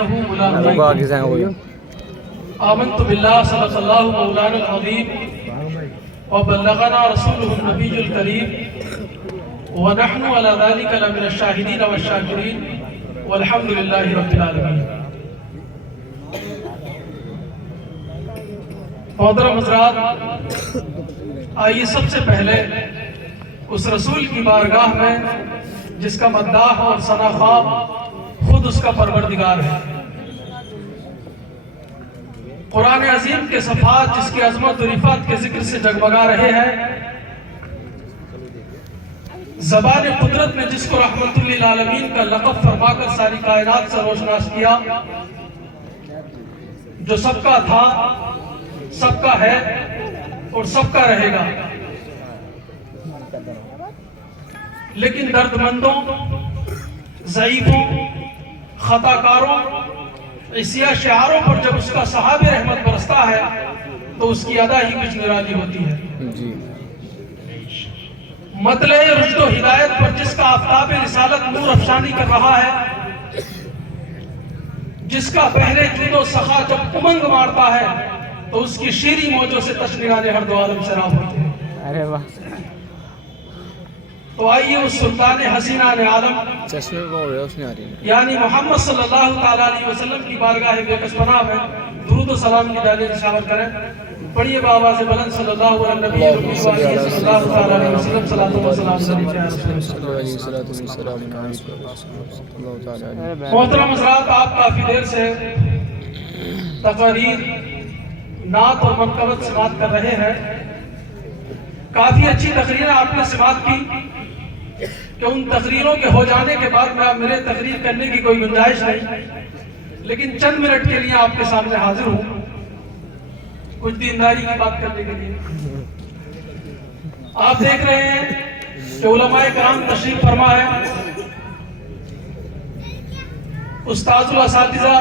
فإنه ملاقيه آمنت بالله صدق الله مولانا العظيم وبلغنا رسوله النبي الكريم ونحن على ذلك لمن الشاهدين والشاكرين والحمد لله رب العالمين. محترم حضرات، آئیے سب سے پہلے اس رسول کی بارگاہ میں جس کا مداح اور ثناخواب خود اس کا پروردگار ہے، قرآن عظیم کے صفحات جس کی عظمت و رفعت کے ذکر سے جگمگا رہے ہیں، زبان قدرت نے جس کو رحمت للعالمین کا لقب فرما کر ساری کائنات سے روشناس کیا، جو سب کا تھا، سب کا ہے اور سب کا رہے گا، لیکن درد مندوں، ضعیفوں، خطا کاروں، عصیہ شعاروں پر جب اس کا سحاب رحمت برستا ہے تو اس کی ادا ہی کچھ نرالی ہوتی ہے. مطلع رشد و ہدایت پر جس کا آفتاب رسالت نور افشانی کر رہا ہے، جس کا بحر جود و سخا جب امنگ مارتا ہے تو اس کی شیریں موجوں سے تشنگانے ہر دو عالم شراب ہوتے ہیں. تو آئیے اس سلطان حسینان عالم یعنی محمد صلی اللہ تعالیٰ علیہ وسلم کی بارگاہ بے کس پناہ میں درود و سلام کی جانب نشاور کریں. پڑھیے بآواز بلند صلی اللہ علیہ نبی صلی اللہ تعالیٰ علیہ وسلم صلاۃ و سلام علیہ. محترم حضرات، آپ کافی دیر سے تقاریر، نعت اور منقبت سماعت کر رہے ہیں. کافی اچھی تقریریں آپ نے سماعت کی کہ ان تقریروں کے ہو جانے کے بعد میرے تقریر کرنے کی کوئی گنجائش نہیں، لیکن چند منٹ کے لیے آپ کے سامنے حاضر ہوں کچھ دینداری کی بات کرنے کے لیے. آپ دیکھ رہے ہیں کہ علماء کرام تشریف فرما ہے. استاذ الاساتذہ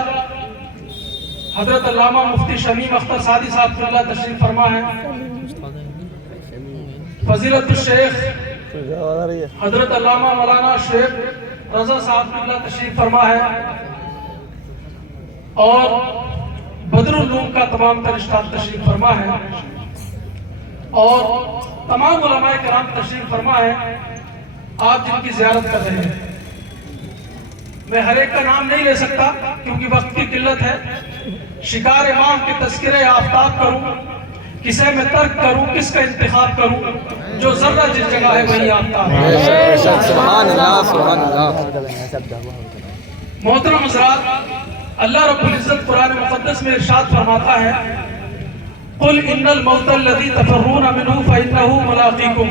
حضرت علامہ مفتی شمیم اختر سعدی صاحب اللہ تشریف فرما ہے. فضیلت الشیخ حضرت علامہ مولانا شیخ رضا صاحب اللہ تشریف فرما ہے، اور بدر العلوم کا تمام تر اسٹاف تشریف فرما ہے، اور تمام علماء کرام تشریف فرما ہے. آپ جن کی زیارت کر رہے ہیں، میں ہر ایک کا نام نہیں لے سکتا کیونکہ وقت کی قلت ہے. شکار ماہ کے تذکرے آفتاب کروں، کسے میں ترک کروں، کس کا انتخاب کروں، جو ذرہ جس جگہ ہے وہی آفتاب ہے. محترم حضرات، اللہ رب العزت قرآن مقدس میں ارشاد فرماتا ہے قُلْ إِنَّ الْمَوْتَ الَّذِي تَفَرُّونَ مِنْهُ فَإِنَّهُ مُلَاقِيكُمْ.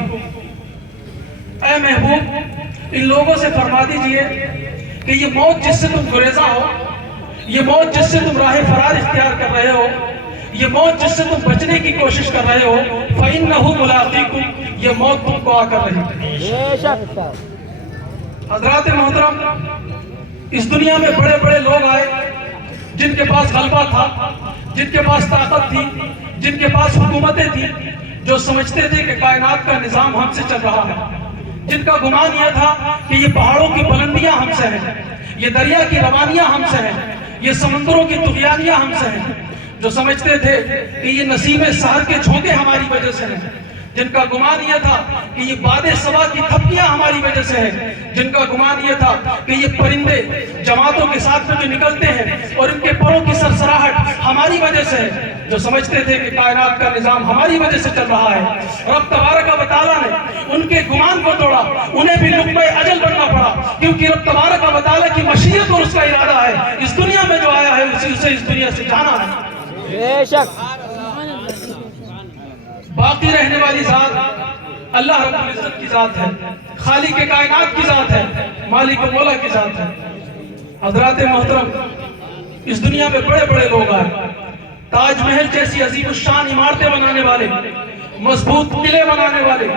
اے محبوب، ان لوگوں سے فرما دیجئے کہ یہ موت جس سے تم گریزاں ہو، یہ موت جس سے تم راہ فرار اختیار کر رہے ہو، یہ موت جس سے تم بچنے کی کوشش کر رہے ہو، فَإِنَّهُ مُلَاقِيكُمْ، یہ موت تم کو آ کر رہی ہے. حضرات محترم، اس دنیا میں بڑے بڑے لوگ آئے جن کے پاس غلبہ تھا، جن کے پاس طاقت تھی، جن کے پاس حکومتیں تھیں، جو سمجھتے تھے کہ کائنات کا نظام ہم سے چل رہا ہے، جن کا گمان یہ تھا کہ یہ پہاڑوں کی بلندیاں ہم سے ہیں، یہ دریا کی روانیاں ہم سے ہیں، یہ سمندروں کی طغیانیاں ہم سے ہیں، جو سمجھتے تھے کہ یہ نسیم سحر کے جھونکے ہماری وجہ سے ہیں، جن کا گمان یہ تھا کہ یہ باد صبا کی تھپکیاں ہماری وجہ سے ہیں، جن کا گمان یہ تھا کہ یہ پرندے جماعتوں کے ساتھ میں جو نکلتے ہیں اور ان کے پروں کی سرسراہٹ ہماری وجہ سے ہے، جو سمجھتے تھے کہ کائنات کا نظام ہماری وجہ سے چل رہا ہے. رب تبارک و تعالیٰ نے ان کے گمان کو توڑا، انہیں بھی لقمہ اجل بننا پڑا، کیونکہ رب تبارک و تعالیٰ کی مشیت اور اس کا ارادہ ہے اس دنیا میں جو آیا ہے اسے اس دنیا سے جانا ہے. بے شک باقی رہنے والی ذات اللہ رب العزت کی ذات ہے، خالق کائنات کی ذات ہے، مالک مولا کی ذات ہے. حضرات محترم، اس دنیا میں بڑے بڑے لوگ آئے، تاج محل جیسی عظیم الشان عمارتیں بنانے والے، مضبوط قلعے بنانے والے،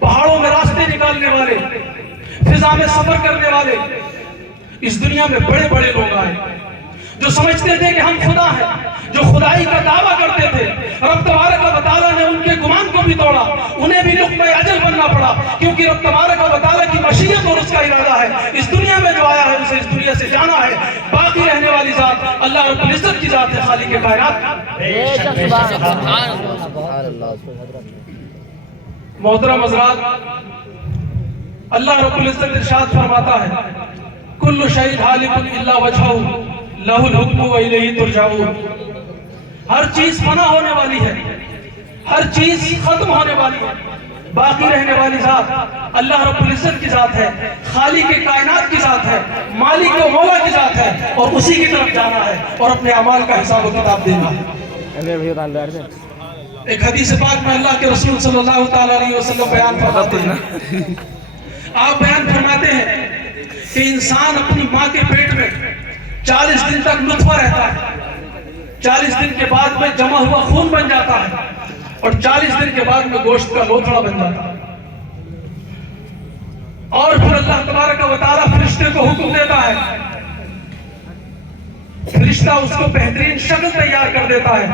پہاڑوں میں راستے نکالنے والے، فضا میں سفر کرنے والے. اس دنیا میں بڑے بڑے لوگ آئے جو سمجھتے تھے کہ ہم خدا ہیں، جو خدائی کا دعویٰ کرتے تھے. رب تبارک و تعالیٰ نے ان کے گمان کو بھی توڑا، انہیں بھی لقمہ اجل بننا پڑا، کیونکہ رب تبارک و تعالیٰ کی مشیت اور اس کا ارادہ ہے اس دنیا میں جو آیا ہے اسے اس دنیا سے جانا ہے. باقی رہنے والی اللہ رب العزت کی ذات ہے، خالق کائنات۔ محترم حضرات، اللہ رب العزت ارشاد فرماتا ہے کل شیء ہالک الا وجہہ لہ الحکم والیہ ترجعون۔ ہر چیز فنا ہونے والی ہے، ہر چیز ختم ہونے والی ہے، باقی رہنے والی ذات اللہ رب العزت کی ذات ہے، خالق کائنات کی ذات ہے، مالک و مولا کی ذات ہے، اور اسی کی طرف جانا ہے اور اپنے اعمال کا حساب و کتاب دینا ہے۔ ایک حدیث پاک میں اللہ کے رسول صلی اللہ تعالیٰ علیہ وسلم بیان فرماتے ہیں، آپ بیان فرماتے ہیں کہ انسان اپنی ماں کے پیٹ میں 40 دن تک نطفہ رہتا ہے، 40 دن کے بعد میں جمع ہوا خون بن جاتا ہے، اور 40 دن کے بعد میں گوشت کا لوتھڑا بن جاتا ہے، اور پھر اللہ تبارک و تعالیٰ فرشتے کو حکم دیتا ہے، فرشتہ اس کو بہترین شکل تیار کر دیتا ہے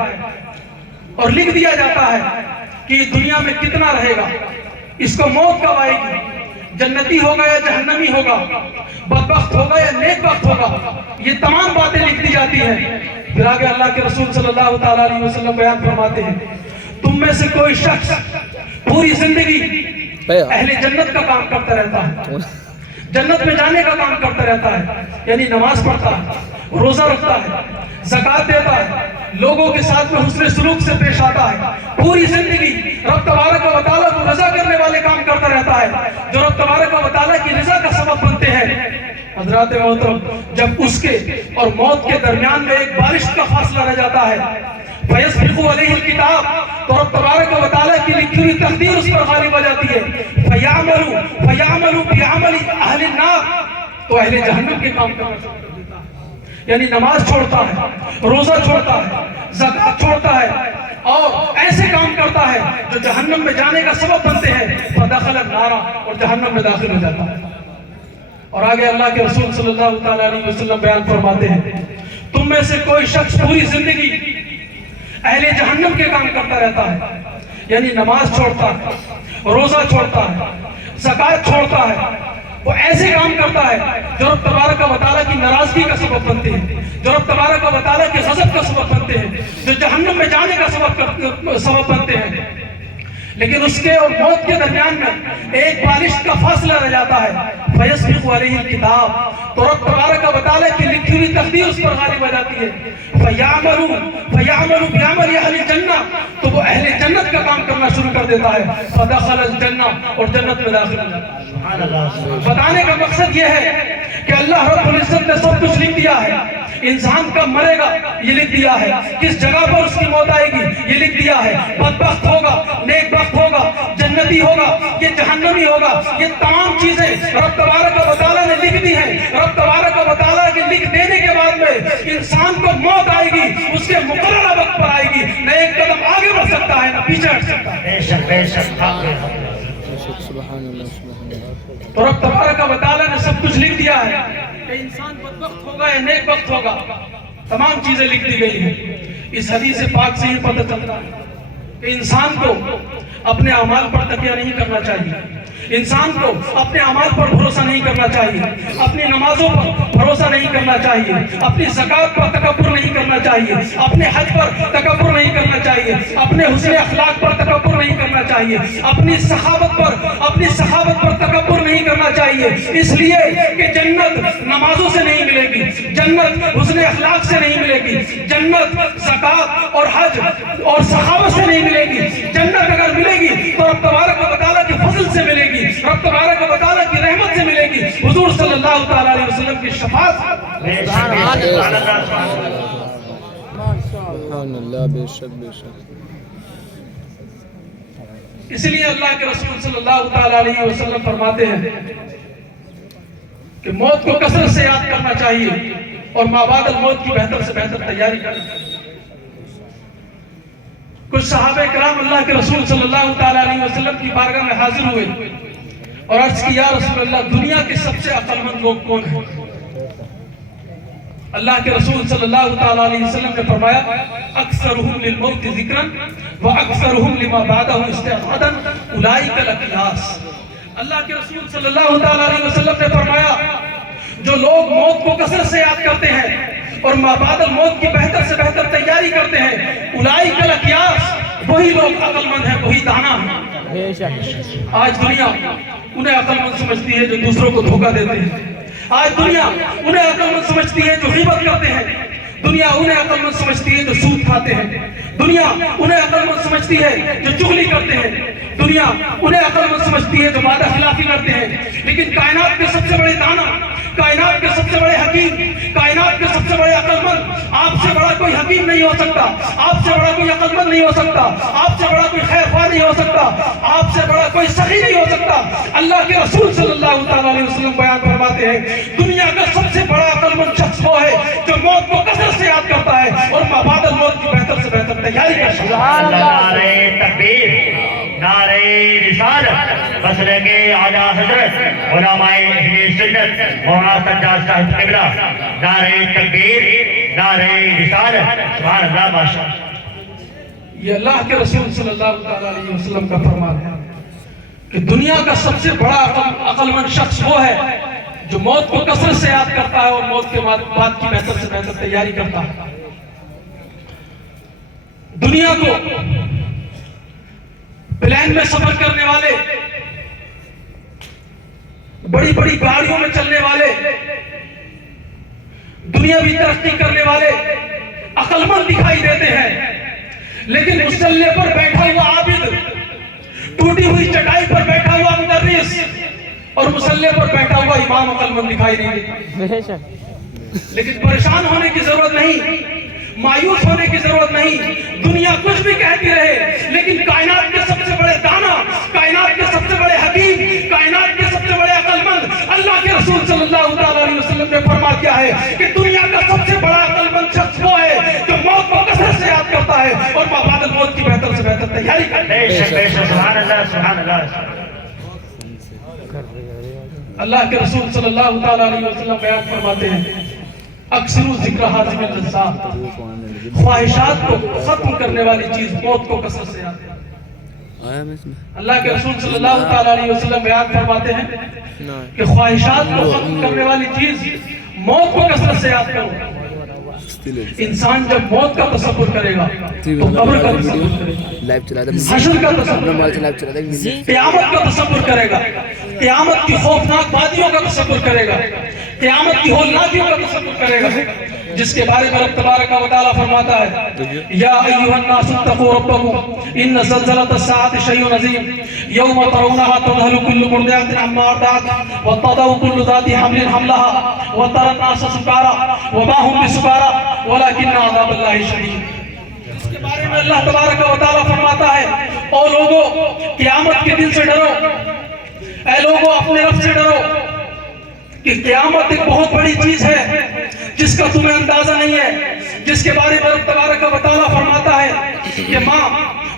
اور لکھ دیا جاتا ہے کہ یہ دنیا میں کتنا رہے گا، اس کو موت کب آئے گی، جنتی ہوگا یا جہنمی ہوگا، بدبخت ہوگا یا نیک بخت ہوگا، یہ تمام باتیں لکھ دی جاتی ہیں۔ پھر آگے اللہ کے رسول صلی اللہ تعالیٰ علیہ وسلم بیان فرماتے ہیں تم میں سے کوئی شخص پوری زندگی اہل جنت کا کام کرتا رہتا ہے، جنت میں جانے کا کام کرتا رہتا ہے، یعنی نماز پڑھتا ہے، روزہ رکھتا ہے، زکوٰۃ دیتا ہے، لوگوں کے ساتھ میں حسن سلوک سے پیش آتا ہے، پوری زندگی رب تبارک و تعالیٰ کو رضا کرنے والے کام کرتا رہتا ہے جو رب تبارک و تعالیٰ کی رضا کا سبب بنتے ہیں۔ حضرات محترم، جب اس کے اور موت کے درمیان میں ایک بارش کا فاصلہ رہ جاتا ہے، فَيَسْبِقُ عَلَيْهِ الْكِتَابُ، تو رب تبارک و تعالیٰ کی لکھی ہوئی تقدیر اس پر غالب ہو جاتی ہے، فَيَعْمَلُ بِعَمَلِ أَهْلِ النَّارِ، تو اہل جہنم کے کام کرنا شروع کر دیتا ہے، یعنی نماز چھوڑتا ہے، روزہ چھوڑتا ہے، زکوٰۃ چھوڑتا ہے، اور ایسے کام کرتا ہے جو جہنم میں جانے کا سبب بنتے ہیں، فَدَخَلَ النَّارَ، اور جہنم میں داخل ہو جاتا ہے۔ اور آگے اللہ کے رسول صلی اللہ تعالیٰ علیہ وسلم بیان فرماتے ہیں تم میں سے کوئی شخص پوری زندگی اہل جہنم کے کام کرتا رہتا ہے، یعنی نماز چھوڑتا ہے، روزہ چھوڑتا ہے، زکوٰۃ چھوڑتا ہے، وہ ایسے کام کرتا ہے جو رب تبارک و تعالیٰ کی ناراضگی کا سبب بنتے ہیں، جو رب تبارک و تعالیٰ کے غضب کا سبب بنتے ہیں، جو جہنم میں جانے کا سبب بنتے ہیں، لیکن اس کے اور موت کے درمیان میں ایک بارش کا فاصلہ رہ جاتا ہے، فَيَسْبِقُ عَلَيْهِ الْكِتَابُ، تو رب تبارک و تعالیٰ کی لکھی ہوئی تقدیر اس پر غالب ہو جاتی ہے، فَيَعْمَلُ بِعَمَلِ أَهْلِ الْجَنَّةِ، تو وہ اہل جنت کا کام کرنا شروع کر دیتا ہے، فَدَخَلَ الْجَنَّةَ، اور جنت میں داخل ہو جاتا ہے۔ بتانے کا مقصد یہ ہے کہ اللہ رب العزت نے سب کچھ لکھ دیا ہے، انسان کب مرے گا یہ لکھ دیا ہے، کس جگہ پر اس کی موت آئے گی یہ لکھ دیا ہے، بدبخت ہوگا، نیک بخت ہوگا، جنتی ہوگا، یہ جہنمی ہوگا، یہ تمام چیزیں رب تبارک و تعالیٰ نے لکھ دی ہیں۔ رب تبارک و تعالیٰ کے لکھ دینے کے بعد میں انسان کو موت آئے گی، اس کے مقررہ وقت پر آئے گی، نہ ایک قدم آگے بڑھ سکتا ہے نہ پیچھے ہٹ سکتا ہے۔ تو رب تبارک و تعالیٰ نے سب کچھ لکھ دیا ہے کہ انسان بدبخت ہوگا یا نیک بخت ہوگا، تمام چیزیں لکھ دی گئی ہیں۔ اس حدیث پاک سے یہ پتہ چلتا ہے کہ انسان کو اپنے اعمال پر تکیہ نہیں کرنا چاہیے، انسان کو اپنے اعمال پر بھروسہ نہیں کرنا چاہیے، اپنی نمازوں پر بھروسہ نہیں کرنا چاہیے، اپنی زکوٰۃ پر تکبر نہیں کرنا چاہیے، اپنے حج پر تکبر نہیں کرنا چاہیے، اپنے حسن اخلاق پر تکبر نہیں کرنا چاہیے، اپنی سخاوت پر تکبر نہیں کرنا چاہیے، اس لیے کہ جنت نمازوں سے نہیں ملے گی، جنت حسن اخلاق سے نہیں ملے گی، جنت زکوٰۃ اور حج اور سخاوت سے نہیں ملے گی، جنت اگر ملے گی تو رب تبارک و تعالیٰ کے فضل سے ملے گی، رب تبارک و تعالیٰ کی رحمت سے ملے گی، حضور صلی اللہ تعالیٰ علیہ وسلم کی شفاعت۔ سبحان اللہ، بے شک بے شک۔ اس لیے اللہ کے رسول صلی اللہ تعالیٰ علیہ وسلم فرماتے ہیں کہ موت کو کثرت سے یاد کرنا چاہیے اور ما بعد الموت کی بہتر سے بہتر تیاری کرنا چاہیے۔ کچھ صحابہ کرام اللہ کے رسول صلی اللہ تعالیٰ علیہ وسلم کی بارگاہ میں حاضر ہوئے اور عرض کی یا رسول اللہ دنیا کے سب سے عقل مند لوگ کون ہیں؟ اللہ کے رسول صلی اللہ تعالیٰ علیہ وسلم نے فرمایا اکثرہم للموت ذکرا واکثرہم لما بعدہ استعدادا اولئک الاخلاص۔ اللہ کے رسول صلی اللہ تعالیٰ علیہ وسلم نے فرمایا جو لوگ موت کو کثرت سے یاد کرتے ہیں اور مابعد الموت کی بہتر سے بہتر تیاری کرتے ہیں، اولئک الاکیاس، وہی لوگ عقل مند ہیں، وہی دانا ہیں۔ آج دنیا انہیں عقل مند سمجھتی ہے جو دوسروں کو دھوکہ دیتے ہیں، آج دنیا انہیں عقل مند سمجھتی ہے جو غیبت کرتے ہیں، دنیا انہیں عقل مند سمجھتی ہے جو سود کھاتے ہیں، دنیا انہیں عقل مند سمجھتی ہے جو چغلی کرتے ہیں، دنیا انہیں عقل مند سمجھتی ہے جو وعدہ خلافی کرتے ہیں، لیکن کائنات کے سب سے بڑے دانا، کائنات کے سب سے بڑے حکیم، کائنات کے سب سے بڑے عقل مند، آپ سے بڑا کوئی حکیم نہیں ہو سکتا، آپ سے بڑا کوئی عقل مند نہیں ہو سکتا، آپ سے بڑا کوئی خیر خواہ نہیں ہو سکتا، آپ سے بڑا کوئی سخی نہیں ہو سکتا۔ اللہ کے رسول صلی اللہ تعالیٰ علیہ وسلم بیان فرماتے ہیں، دنیا کا سب سے بڑا عقل مند شخص وہ ہے جو موت کو کثرت سے یاد کرتا ہے اور مابعد الموت کی بہتر سے بہتر تیاری کرتا ہے۔ نعرہ تکبیر، نعرہ رسالت، مسلک اعلیٰ حضرت علماء اہل سنت مولانا سجاد صاحب قبلہ، نعرہ تکبیر، نعرہ رسالت، سبحان اللہ، ماشاء اللہ۔ یہ اللہ کے رسول صلی اللہ تعالیٰ علیہ وسلم کا فرمان ہے کہ دنیا کا سب سے بڑا عقل مند شخص وہ ہے جو موت کو کثرت سے یاد کرتا ہے اور موت کے بعد کی بہتر سے بہتر تیاری کرتا ہے۔ دنیا کو پلین میں سفر کرنے والے، بڑی بڑی گاڑیوں میں چلنے والے، دنیاوی ترقی کرنے والے عقل مند دکھائی دیتے ہیں، لیکن مسلح پر بیٹھا ہوا عابد، ٹوٹی ہوئی چٹائی پر بیٹھا ہوا مدرس اور مسلح پر بیٹھا ہوا امام عقل مند دکھائی نہیں دیتا۔ لیکن پریشان ہونے کی ضرورت نہیں، مایوس ہونے کی ضرورت نہیں، دنیا کچھ بھی کہتی رہے، لیکن کائنات کے سب سے بڑے دانا، کائنات کے سب سے بڑے حکیم، کائنات کے سب سے بڑے عقل مند اللہ کے رسول صلی اللہ تعالیٰ علیہ وسلم نے فرما دیا ہے کہ دنیا کا سب سے بڑا عقل مند شخص وہ ہے جو موت کو کثرت سے یاد کرتا ہے اور مابعد الموت کی بہتر سے بہتر تیاری کرتا ہے۔ بے شک بے شک، سبحان اللہ، سبحان اللہ۔ اللہ کے رسول صلی اللہ تعالیٰ علیہ وسلم بیان فرماتے ہیں، اکثر ذکر حاضم اللذات، خواہشات کو ختم کرنے والی چیز موت کو کثرت سے یاد کرتا ہے۔ اللہ کے رسول صلی اللہ تعالیٰ علیہ وسلم بیان فرماتے ہیں کہ خواہشات کو ختم کرنے والی چیز موت کو کثرت سے یاد کرو۔ انسان جب موت کا تصور کرے گا تو قبر کا تصور کرے گا، حشر کا تصور کرے گا، قیامت کا تصور کرے گا، قیامت کی خوفناک وادیوں کا تصور کرے گا، قیامت کی ہولناکیوں کا تصور کرے گا، جس کے بارے میں رب تبارک و تعالیٰ فرماتا ہے، یا ایھا الناس اتقوا ربکم ان زلزلۃ الساعۃ شیء عظیم یوم ترونها تذهل كل مرضعۃ عما ارضعت وتضع كل ذات حمل حملها وترى الناس سکارى وما هم بسکارى ولكن عذاب اللہ شدید۔ اس کے بارے میں اللہ تبارک و تعالیٰ فرماتا ہے، او لوگو قیامت کے دن سے ڈرو، اے لوگو اپنے رب سے ڈرو، کہ قیامت ایک بہت بڑی چیز ہے جس کا تمہیں اندازہ نہیں ہے، جس کے بارے میں رب تبارک و تعالیٰ فرماتا ہے کہ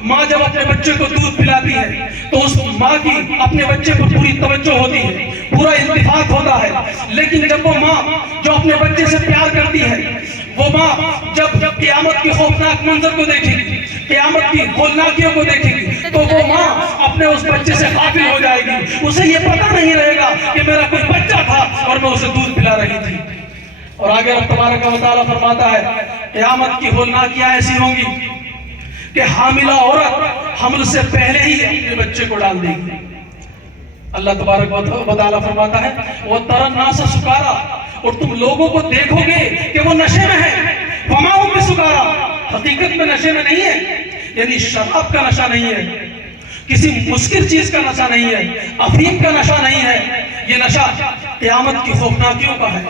ماں جب اپنے بچے کو دودھ پلاتی ہے تو اس ماں کی اپنے بچے پر پوری توجہ ہوتی ہے، پورا اتفاق ہوتا ہے، لیکن جب وہ ماں جو اپنے بچے سے پیار کرتی ہے، وہ ماں جب قیامت کی خوفناک منظر کو دیکھے گی، قیامت کی ہولناکیوں کو دیکھے گی، تو وہ ماں اپنے اس بچے سے غافل ہو جائے گی، اسے یہ پتہ نہیں رہے گا کہ میرا کوئی بچہ تھا اور میں اسے دودھ پلا رہی تھی۔ اور آگے رب تبارک و تعالیٰ فرماتا ہے، قیامت کی ہولناکیاں ایسی ہوں گی کہ حاملہ عورت حمل سے پہلے ہی اپنے بچے کو ڈال دے گی۔ اللہ تبارک و تعالیٰ فرماتا ہے، وَتَرَى النَّاسَ سُكَارَى، اور تم لوگوں کو دیکھو گے کہ وہ نشے میں ہیں، وَمَا هُم بِسُكَارَى، حقیقت میں نشے میں نہیں ہے، یعنی شراب کا نشہ نہیں ہے، کسی مسکر چیز کا نشہ نہیں ہے، افیم کا نشہ نہیں ہے، یہ نشہ قیامت کی خوفناکیوں کا ہے،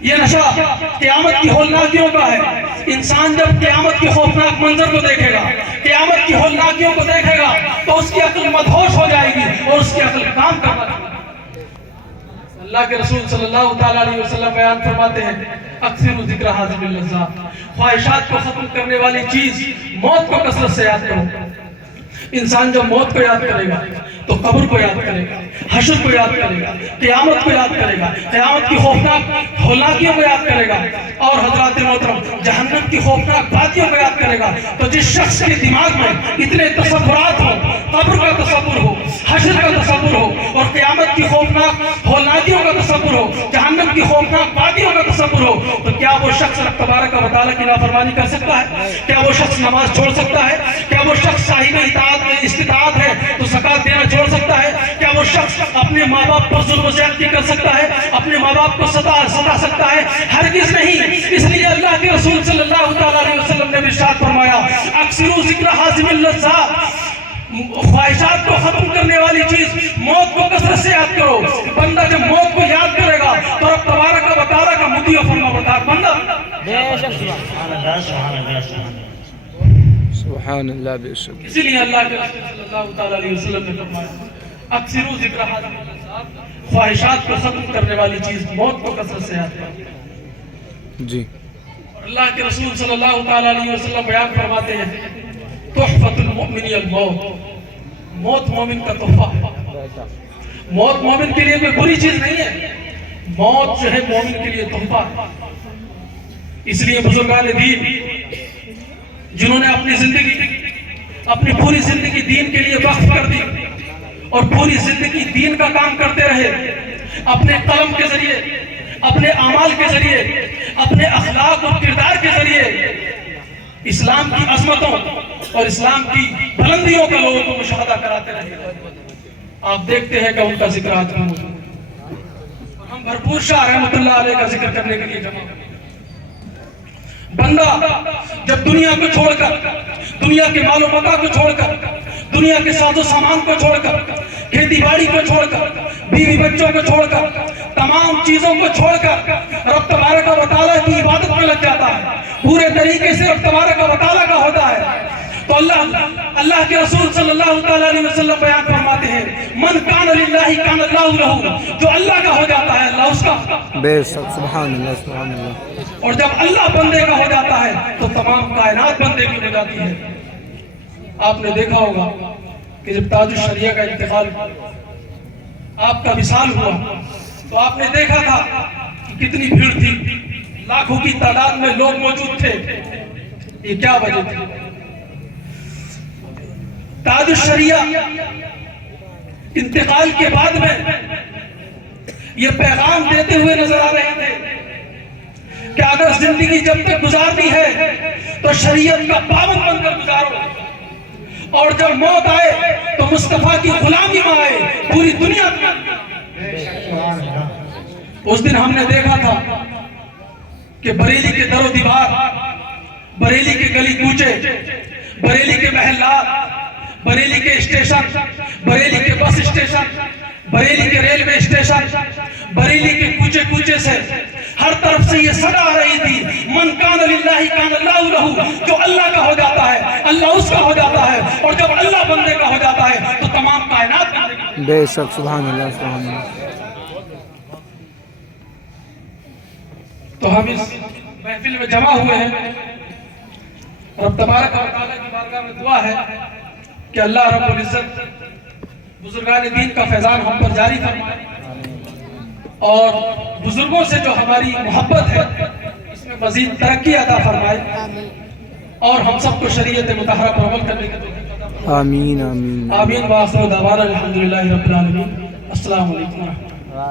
یہ نشہ قیامت کی ہولناکیوں کا ہے۔ انسان جب قیامت کی خوفناک منظر کو دیکھے گا، قیامت کی ہولناکیوں کو دیکھے گا تو اس کی عقل مدہوش ہو جائے گی اور اس کی عقل کام کرنا شروع کر دے گی۔ اللہ کے رسول صلی اللہ تعالیٰ علیہ وسلم بیان فرماتے ہیں، اکثر ذکر حاضم اللذات، خواہشات کو ختم کرنے والی چیز موت کو کثرت سے یاد کرو۔ انسان جب موت کو یاد کرے گا تو قبر کو یاد کرے گا، حشر کو یاد کرے گا، قیامت کو یاد کرے گا، قیامت کی خوفناک ہولناکیوں کو یاد کرے گا، اور حضرات محترم جہنم کی خوفناک باتیوں کو یاد کرے گا۔ تو جس شخص کے دماغ میں اتنے تصورات ہو، قبر کا تصور ہو، حشر کا تصور ہو، اور قیامت کی خوفناک ہولناکیوں کا تصور ہو، جہنم کی خوفناک باتیوں کا تصور تصور ہو تو کیا وہ شخص رب تبارک و تعالیٰ کی نافرمانی کر سکتا ہے؟ کیا وہ شخص نماز چھوڑ سکتا ہے؟ کیا وہ شخص صاحب استطاعت ہے تو زکات دینا چھوڑ سکتا ہے؟ کیا وہ شخص اپنے ماں باپ پر ظلم و زیادتی کر سکتا ہے؟ اپنے ماں باپ کو ستا سکتا ہے؟ ہرگز نہیں۔ اس لیے اللہ کے رسول صلی اللہ تعالیٰ علیہ وسلم نے ارشاد فرمایا اکثروا ذکر حازم اللذات، خواہشات کو ختم کرنے والی چیز موت کو کثرت سے یاد کرو۔ بندہ جب موت کو یاد کرے گا تو رب تبارک و تعالیٰ کا مطیع و فرما بردار بندہ۔ سبحان اللہ سبحان اللہ سبحان اللہ۔ سبحان اللہ بے شک۔ اسی لیے اللہ کے رسول صلی اللہ تعالیٰ علیہ وسلم نے فرمایا اکثروا ذکر حازم اللذات، خواہشات کو ختم کرنے والی چیز موت کو کثرت سے یاد کرو۔ جی اللہ کے رسول صلی اللہ تعالیٰ علیہ وسلم بیان فرماتے ہیں تحفۃ المؤمن الموت، موت مومن کا تحفہ ہے۔ موت مومن کے لیے کوئی بری چیز نہیں ہے، موت جو ہے مومن کے لیے تحفہ ہے۔ اس لیے بزرگان دین جنہوں نے اپنی پوری زندگی دین کے لیے وقف کر دی اور پوری زندگی دین کا کام کرتے رہے، اپنے قلم کے ذریعے، اپنے اعمال کے ذریعے، اپنے اخلاق اور کردار کے ذریعے اسلام کی عظمتوں اور اسلام کی بلندیوں کا لوگوں کو مشاہدہ کراتے رہے، آپ دیکھتے ہیں کہ ان کا ذکر آج بھی موجود ہے۔ ہم بھرپور شاہ رحمۃ اللہ علیہ کا ذکر کرنے کے لیے جمع ہوئے۔ بندہ جب دنیا کو چھوڑ کر، دنیا کے مال و متاع کو چھوڑ کر، دنیا کے ساز و سامان کو چھوڑ کر، کھیتی باڑی کو چھوڑ کر، بیوی بچوں کو چھوڑ کر، تمام چیزوں کو چھوڑ کر رب تبارک و تعالیٰ کی عبادت میں لگ جاتا ہے، پورے طریقے سے رب تبارک و تعالیٰ کا ہوتا ہے، تو اللہ کے رسول صلی اللہ تعالیٰ علیہ وسلم بیان فرماتے ہیں من کان للہ کان اللہ لہ، جو اللہ کا ہو جاتا ہے اللہ اس کا۔ بے شک سبحان اللہ سبحان اللہ۔ اور جب اللہ بندے کا ہو جاتا ہے تو تمام کائنات بندے کی ہو جاتی ہے۔ آپ نے دیکھا ہوگا کہ جب تاج الشریعہ کا انتقال آپ کا وصال ہوا تو آپ نے دیکھا تھا کہ کتنی بھیڑ تھی، لاکھوں کی تعداد میں لوگ موجود تھے۔ یہ کیا وجہ تھی؟ تاج الشریعہ انتقال کے بعد میں یہ پیغام دیتے ہوئے نظر آ رہے تھے کہ اگر زندگی جب تک گزارنی ہے تو شریعت کا پابند بن کر گزارو، اور جب موت آئے تو مصطفیٰ کی غلامی میں آئے پوری دنیا میں۔ اس دن ہم نے دیکھا تھا کہ بریلی کے در و دیوار، بریلی کے گلی کوچے، بریلی کے محلات، بریلی کے اسٹیشن، بریلی کے بس اسٹیشن، بریلی کے ریلوے اسٹیشن، بریلی کے کوچے کوچے سے ہر طرف سے یہ صدا آ رہی تھی من کان للہ کان اللہ لہ، جو اللہ کا ہو جاتا ہے اللہ اس کا ہو جاتا ہے، اور جب اللہ بندے کا ہو جاتا ہے تو تمام کائنات بندے کا۔ بے شک سبحان اللہ سبحان اللہ۔ تو ہم اس محفل میں جمع ہوئے ہیں، رب تبارک و تعالیٰ کی بارگاہ میں دعا ہے کہ اللہ رب العزت بزرگان دین کا فیضان ہم پر جاری فرمائے، اور بزرگوں سے جو ہماری محبت ہے اس میں مزید ترقی عطا فرمائے، اور ہم سب کو شریعت مطہرہ پر عمل کرنے کی توفیق عطا فرمائے۔ آمین آمین آمین وآخر دعوانا الحمدللہ رب العالمین۔ السلام علیکم ورحمۃ اللہ۔